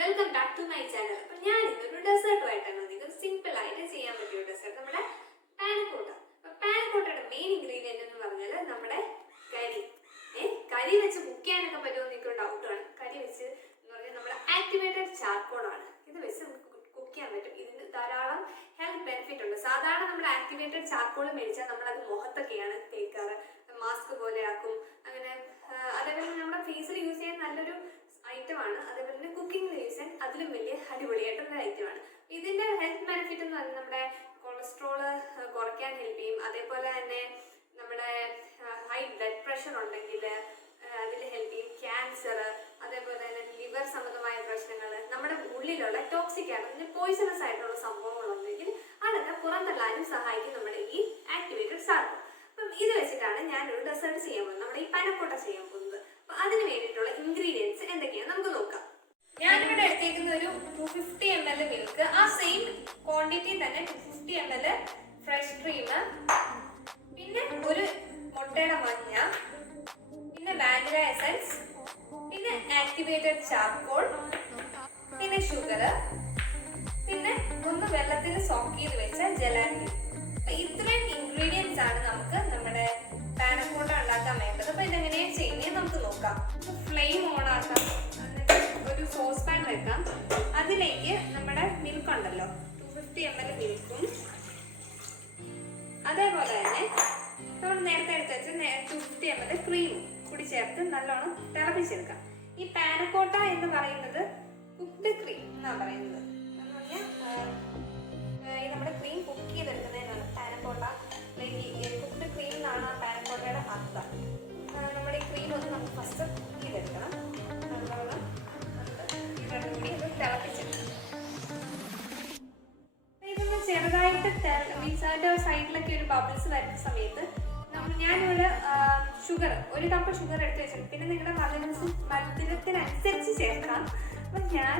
Welcome back to my channel അപ്പൊ ഞാൻ ഇന്നൊരു ഡെസേർട്ടുമായിട്ടാണ് സിമ്പിൾ ആയിട്ട് ചെയ്യാൻ പറ്റിയ ഡെസേർട്ട് നമ്മുടെ പാനക്കോട്ട. അപ്പൊ പാനക്കോട്ടയുടെ മെയിൻ ഇൻഗ്രീഡിയന്റ് എന്ന് പറഞ്ഞാൽ നമ്മുടെ കരി. ഏ കരി വെച്ച് കുക്ക് ചെയ്യാനൊക്കെ പറ്റുമോ ഡൗട്ട് ഡൗട്ടാണ് കരി വെച്ച് എന്ന് പറഞ്ഞാൽ നമ്മുടെ ആക്ടിവേറ്റഡ് ചാർക്കോളാണ് ഇത് വെച്ച് നമുക്ക് കുക്ക് ചെയ്യാൻ പറ്റും. ഇതിന് ധാരാളം ഹെൽത്ത് ബെനിഫിറ്റ് ഉണ്ട്. സാധാരണ നമ്മൾ ആക്ടിവേറ്റഡ് ചാർക്കോൾ മേടിച്ചാൽ നമ്മൾ അത് മുഖത്തൊക്കെയാണ് തേക്കാറ്. മാസ്ക് പോലെ ആക്കും. അങ്ങനെ അതേപോലെ നമ്മുടെ ഫേസിൽ യൂസ് ചെയ്യാൻ നല്ലൊരു ഐറ്റമാണ് അതേപോലെ തന്നെ കുക്കിംഗ് യൂസ് ആൻഡ് അതിലും വലിയ അടിപൊളിയായിട്ടുള്ള ഐറ്റമാണ് ഇതിന്റെ ഹെൽത്ത് ബെനിഫിറ്റ് എന്ന് പറഞ്ഞാൽ നമ്മുടെ കൊളസ്ട്രോൾ കുറയ്ക്കാൻ ഹെൽപ്പ് ചെയ്യും. അതേപോലെ തന്നെ നമ്മുടെ ഹൈ ബ്ലഡ് പ്രഷർ ഉണ്ടെങ്കിൽ അതിൽ ഹെൽപ്പ് ചെയ്യും. ക്യാൻസർ അതേപോലെ തന്നെ ലിവർ സംബന്ധമായ പ്രശ്നങ്ങൾ നമ്മുടെ ഉള്ളിലുള്ള ടോക്സിക് ആണ് പോയിസണസ് ആയിട്ടുള്ള സംഭവങ്ങളുണ്ടെങ്കിൽ അതൊക്കെ പുറന്തള്ളാനും സഹായിക്കും നമ്മുടെ ഈ ആക്ടിവേറ്റഡ് സാധനം അപ്പം ഇത് വെച്ചിട്ടാണ് ഞാനൊരു ഡെസേർട്ട് ചെയ്യാൻ പോകുന്നത്. നമ്മുടെ ഈ പനക്കോട്ട ചെയ്യാൻ പോകുന്നത്. അതിന് വേണ്ടിയിട്ടുള്ള ഇൻഗ്രീഡിയൻസ് എന്തൊക്കെയാണ് നമുക്ക് നോക്കാം. ഞാനിവിടെ എടുത്തേക്കുന്ന ഒരു two fifty M L milk ആ സെയിം ക്വാണ്ടിറ്റി തന്നെ two fifty M L fresh cream പിന്നെ ഒരു മുട്ടയുടെ മഞ്ഞ പിന്നെ വാനില എസൻസ് പിന്നെ ആക്ടിവേറ്റഡ് ചാർക്കോൾ പിന്നെ ഷുഗർ ഫിഫ്റ്റി എം എൽ മിൽക്കും അതേപോലെ തന്നെ നമ്മൾ നേരത്തെ എടുത്ത് വെച്ച് ടു ഫിഫ്റ്റി എം എൽ ക്രീമും കൂടി ചേർത്ത് നല്ലോണം തിളപ്പിച്ചെടുക്കാം. ഈ പാനക്കോട്ട എന്ന് പറയുന്നത് കുക്ക്ഡ് ക്രീം എന്നാണ് പറയുന്നത്. എന്ന് പറഞ്ഞാൽ നമ്മുടെ ക്രീം കുക്ക് അതിന്റെ സൈഡിലൊക്കെ ഒരു ബബിൾസ് വരുന്ന സമയത്ത് നമ്മൾ ഞാനിവിടെ ഷുഗർ ഒരു കപ്പ് ഷുഗർ എടുത്ത് വെച്ചിട്ടുണ്ട്. പിന്നെ നിങ്ങളുടെ മധുരസ് മധുരത്തിനനുസരിച്ച് ചേർക്കാം. അപ്പം ഞാൻ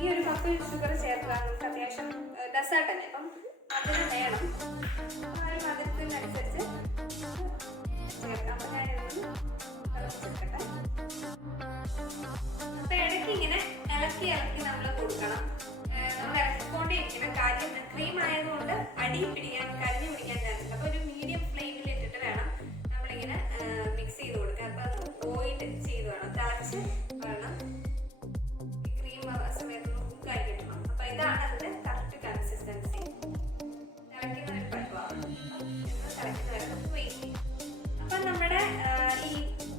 ഈ ഒരു കപ്പ് ഷുഗർ ചേർക്കാം നമുക്ക് അത്യാവശ്യം ഡെസേർട്ട് അല്ലേ? അപ്പം മധുരം വേണം. ഒരു മധുരത്തിനനുസരിച്ച് ചേർക്കാം. അപ്പം ഞാനിതൊന്ന് ഇടയ്ക്ക് ഇങ്ങനെ ഇളക്കി ഇളക്കി നമ്മൾ കൊടുക്കണം. നമ്മൾ നമ്മൾ ഇളക്കിക്കൊണ്ടേയിരിക്കണം കാര്യം ക്രീം ആയതുകൊണ്ട് അടി പിടിക്കാൻ കരിഞ്ഞു പിടിക്കാൻ ചാൻസ് അപ്പൊ ഒരു മീഡിയം ഫ്ലെയിമിൽ ഇട്ടിട്ട് വേണം നമ്മളിങ്ങനെ മിക്സ് ചെയ്ത് കൊടുക്കാൻ. അപ്പൊ അത് ബോയിൽ ചെയ്ത് വേണം. തിളച്ച് വേണം ക്രീം സമയത്ത് കുക്കായി കിട്ടണം അപ്പൊ ഇതാണ് അതിന്റെ കറക്റ്റ് കൺസിസ്റ്റൻസി അപ്പൊ നമ്മുടെ ഈ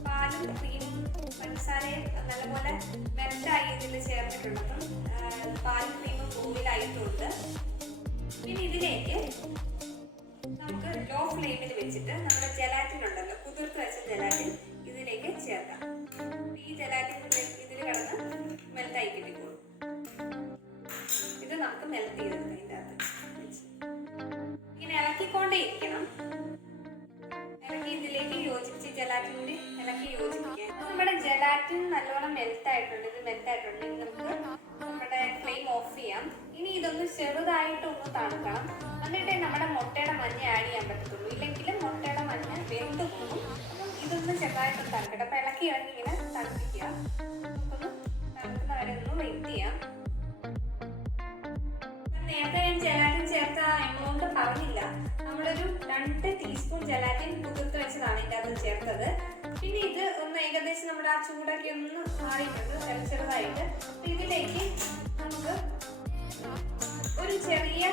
പാലും ക്രീമും പഞ്ചസാരയും നല്ലപോലെ മെൽറ്റായി ഇതിൽ ചേർത്തിട്ടുണ്ട് അപ്പം പാലും പാലും ബോയിലായിട്ടുണ്ട് പിന്നെ ഇതിലേക്ക് നമുക്ക് ലോ ഫ്ലെയിമിൽ വെച്ചിട്ട് നമ്മുടെ ജലാറ്റിൻ ഉണ്ടല്ലോ കുതിർത്ത് വെച്ച ജലാറ്റിൻ ഇതിലേക്ക് ചേർക്കാം. ഈ ജലാറ്റിൻ ഇതിൽ കിടന്ന് മെൽട്ടായി കിട്ടിക്കോളും. ഇത് നമുക്ക് മെൽറ്റ് ചെയ്തെടുക്കാം ഇതിന്റെ അകത്ത്. ഇങ്ങനെ ഇളക്കിക്കൊണ്ടേ ഇരിക്കണം ഇളക്കി ഇതിലേക്ക് യോജിപ്പിച്ച് ജലാറ്റിന്റെ ഇളക്കി യോജിപ്പിക്കുക നമ്മുടെ ജലാറ്റിൻ നല്ലോണം മെൽറ്റ് ആയിട്ടുണ്ട് ഇത് മെൽറ്റ് ആയിട്ടുണ്ട്. ഇനി നമുക്ക് ഓഫ് ചെയ്യാം. ഇനി ഇതൊന്ന് ചെറുതായിട്ട് ഒന്ന് തണുക്കണം. എന്നിട്ടേ നമ്മുടെ മുട്ടയുടെ മഞ്ഞ ആഡ് ചെയ്യാൻ പറ്റത്തുള്ളൂ. ഇല്ലെങ്കിൽ മുട്ടയുടെ മഞ്ഞ വെന്ത് പോകും. ഇതൊന്ന് ചെറുതായിട്ട് തണുക്കട്ടെ. അപ്പൊ ഇളക്കി ഇളക്കി ഇങ്ങനെ തണുപ്പിക്കുക. ഒന്ന് തണുക്കുന്ന വരെ ഒന്ന് വെയിറ്റ് ചെയ്യാം. നേരത്തെ ഞാൻ ജലാറ്റിൻ ചേർത്ത എമൗണ്ട് പറഞ്ഞില്ല. നമ്മളൊരു രണ്ട് ടീസ്പൂൺ ജലാറ്റിൻ കുതിർത്ത് വെച്ചതാണ് ഇതിന്റെ അത് ചേർത്തത്. പിന്നെ ഇത് ഒന്ന് ഏകദേശം നമ്മുടെ ആ ചൂടൊക്കെ ഒന്ന് മാറിയിട്ടുണ്ട് ചെറു ചെറുതായിട്ട് ഇതിലേക്ക് നമുക്ക് ഒരു ചെറിയ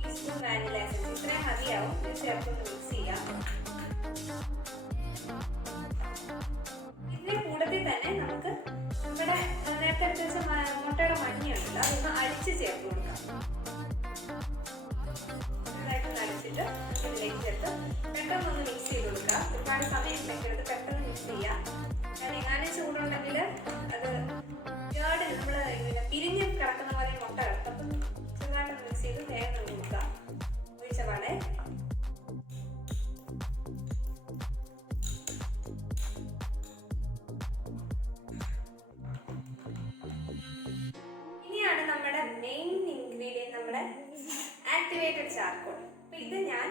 ടീസ്പൂൺ വാനില എസൻസ് ഇത്രയും മതിയാവും. ഇത് ചേർത്ത് മിക്സ് ചെയ്യാം. മുട്ടയുടെ മഞ്ഞയുണ്ടല്ലോ അതൊന്ന് അടിച്ച് ചേർത്ത് കൊടുക്കാം. അടിച്ചിട്ട് ഇതിലേക്ക് ചേർത്ത് പെട്ടെന്ന് ഒന്ന് മിക്സ് ചെയ്ത് കൊടുക്കുക ഒരുപാട് സമയം എടുത്ത് പെട്ടെന്ന് മിക്സ് ചെയ്യുക കാരണം എങ്ങാനും ചൂടുണ്ടെങ്കിൽ ഇത് ഞാൻ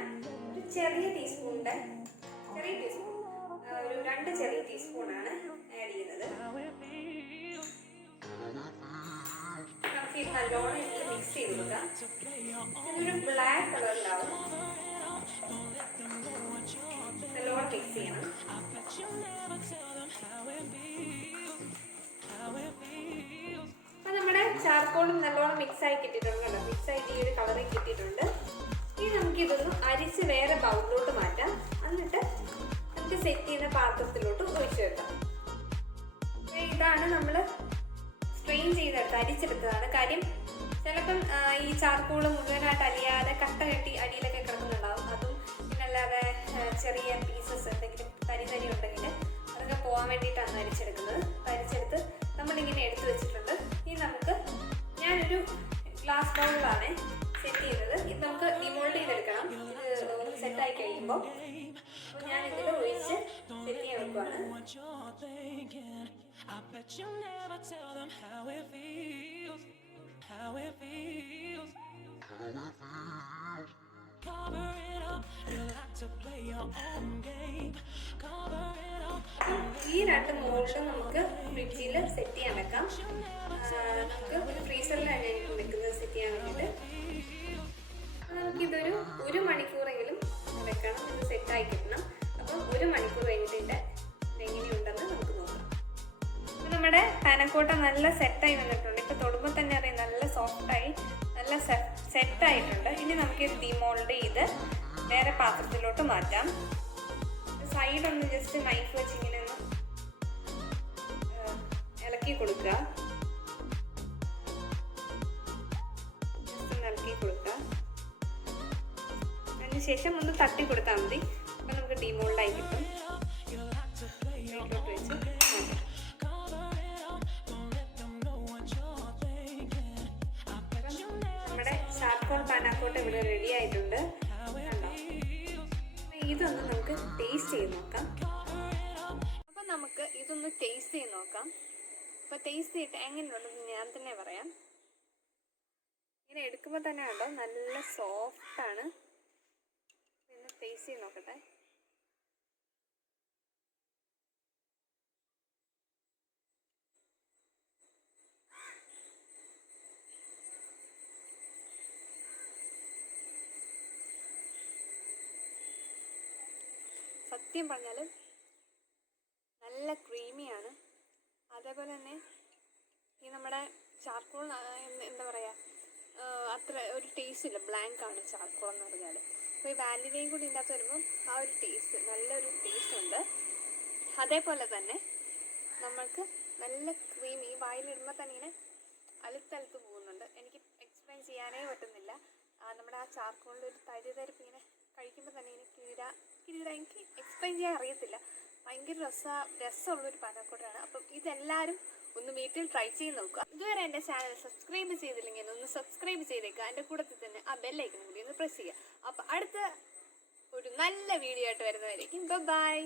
ഒരു ചെറിയ ടീസ്പൂണിന്റെ ചെറിയ ടീസ്പൂൺ ഒരു രണ്ട് ചെറിയ ടീസ്പൂണാണ് ആഡ് ചെയ്യുന്നത്. നല്ലോണം മിക്സ് ബ്ലാക്ക് നമ്മുടെ ചാർക്കോളും നല്ലോണം മിക്സ് ആയി കിട്ടിയിട്ടുണ്ട്. കേട്ടോ മിക്സ് ആയിട്ട് ഈ ഒരു കളറിൽ കിട്ടിയിട്ടുണ്ട്. ഇനി നമുക്ക് ഇതൊന്ന് അരിച്ച് വേറെ ബൗളിലോട്ട് മാറ്റാം. എന്നിട്ട് നമുക്ക് സെറ്റ് ചെയ്യുന്ന പാത്രത്തിലോട്ട് ഒഴിച്ചു വെക്കാം. ഇതാണ് നമ്മൾ സ്ട്രെയിൻ ചെയ്തെടുത്ത് അരിച്ചെടുത്തതാണ് കാര്യം. ചിലപ്പം ഈ ചാർക്കോൾ മുഴുവനായിട്ട് അലിയാതെ കട്ട കെട്ടി അടിയിലൊക്കെ കിടക്കുന്നുണ്ടാവും. അതും പിന്നല്ലാതെ ചെറിയ പീസസ് എന്തെങ്കിലും തരി തരി ഉണ്ടെങ്കിൽ അതൊക്കെ പോകാൻ വേണ്ടിയിട്ടാണ് അരിച്ചെടുക്കുന്നത്. അരിച്ചെടുത്ത് നമ്മളിങ്ങനെ എടുത്തു വെച്ചിട്ടുണ്ട്. ഇനി നമുക്ക് ഞാനൊരു ഗ്ലാസ് ബൗളിലാണ് സെറ്റ് ചെയ്യുന്നത് ഇത് നമുക്ക് ഇമോൾഡ് ചെയ്തെടുക്കണം ഇത് സെറ്റ് ആയി കഴിയുമ്പോൾ ഞാൻ ഇതിൽ ഒഴിച്ച് സെറ്റ് ചെയ്യാൻ വെക്കുവാണ് how it feels. Cover it up. You like to play your own game. Cover it up. ഈ രണ്ട് മോൾഡും നമുക്ക് ഫ്രിഡ്ജിൽ സെറ്റ് ചെയ്യാൻ വെക്കാം നമുക്ക് ഒരു ഫ്രീസറിലാണ് വെക്കുന്നത് സെറ്റ് ചെയ്യാൻ വേണ്ടിയിട്ട് പാനക്കോട്ട നല്ല സെറ്റായി വന്നിട്ടുണ്ട്. ഇപ്പോൾ തൊടുമ്പോൾ തന്നെ അറിയാം നല്ല സോഫ്റ്റായി നല്ല സെറ്റായിട്ടുണ്ട്. ഇനി നമുക്ക് ഇത് ഡിമോൾഡ് ചെയ്ത് വേറെ പാത്രത്തിലോട്ട് മാറ്റാം. സൈഡ് ഒന്ന് ജസ്റ്റ് നൈഫ് വെച്ച് ഇങ്ങനെ ഒന്ന് ഇളക്കി കൊടുക്കുക. ജസ്റ്റ് ഇളക്കി കൊടുക്കുക. അതിനുശേഷം ഒന്ന് തട്ടി കൊടുത്താൽ മതി. അപ്പം നമുക്ക് ഡിമോൾഡായി കിട്ടും. പാനാക്കോട്ട് ഇവിടെ റെഡി ആയിട്ടുണ്ട്. ഇതൊന്ന് നമുക്ക് ടേസ്റ്റ് ചെയ്ത് നോക്കാം. അപ്പൊ നമുക്ക് ഇതൊന്ന് ടേസ്റ്റ് ചെയ്ത് നോക്കാം. അപ്പൊ ടേസ്റ്റ് ചെയ്തിട്ട് എങ്ങനെയുണ്ടെന്ന് ഞാൻ തന്നെ പറയാം. ഇങ്ങനെ എടുക്കുമ്പോൾ തന്നെ ഉണ്ടോ നല്ല സോഫ്റ്റ് ആണ്. ടേസ്റ്റ് ചെയ്ത് നോക്കട്ടെ. സത്യം പറഞ്ഞാൽ നല്ല ക്രീമിയാണ്. അതേപോലെ തന്നെ ഈ നമ്മുടെ ചാർക്കോൾ എന്താ പറയുക അത്ര ഒരു ടേസ്റ്റ് ഇല്ല. ബ്ലാങ്ക് ആണ് ചാർക്കോൾ എന്ന് പറഞ്ഞാൽ അപ്പോൾ ഈ വാനിലയും കൂടി ഇതിനകത്ത് വരുമ്പം ആ ഒരു ടേസ്റ്റ് നല്ലൊരു ടേസ്റ്റ് ഉണ്ട്. അതേപോലെ തന്നെ നമ്മൾക്ക് നല്ല ക്രീം ഈ വായിലിടുമ്പോൾ തന്നെ ഇങ്ങനെ അലുത്തലുത്ത് പോകുന്നുണ്ട്. എനിക്ക് എക്സ്പ്ലെയിൻ ചെയ്യാനേ പറ്റുന്നില്ല. നമ്മുടെ ആ ചാർക്കോളിന്റെ ഒരു തരി തരിപ്പ് ഇങ്ങനെ കഴിക്കുമ്പോൾ തന്നെ ഇങ്ങനെ കിരീട കിരീട എനിക്ക് എക്സ്പ്ലെയിൻ ചെയ്യാൻ അറിയത്തില്ല. ഭയങ്കര രസ രസമുള്ളൊരു പനക്കൂട്ടാണ് അപ്പം ഇതെല്ലാവരും ഒന്ന് വീട്ടിൽ ട്രൈ ചെയ്ത് നോക്കുക. ഇതുവരെ എന്റെ ചാനൽ സബ്സ്ക്രൈബ് ചെയ്തില്ലെങ്കിൽ ഒന്ന് സബ്സ്ക്രൈബ് ചെയ്തേക്കുക എന്റെ കൂട്ടത്തിൽ തന്നെ ആ ബെല്ലൈക്കൺ കൂടി ഒന്ന് പ്രസ് ചെയ്യുക. അപ്പം അടുത്ത ഒരു നല്ല വീഡിയോ ആയിട്ട് വരുന്നവരേക്കും. ബൈ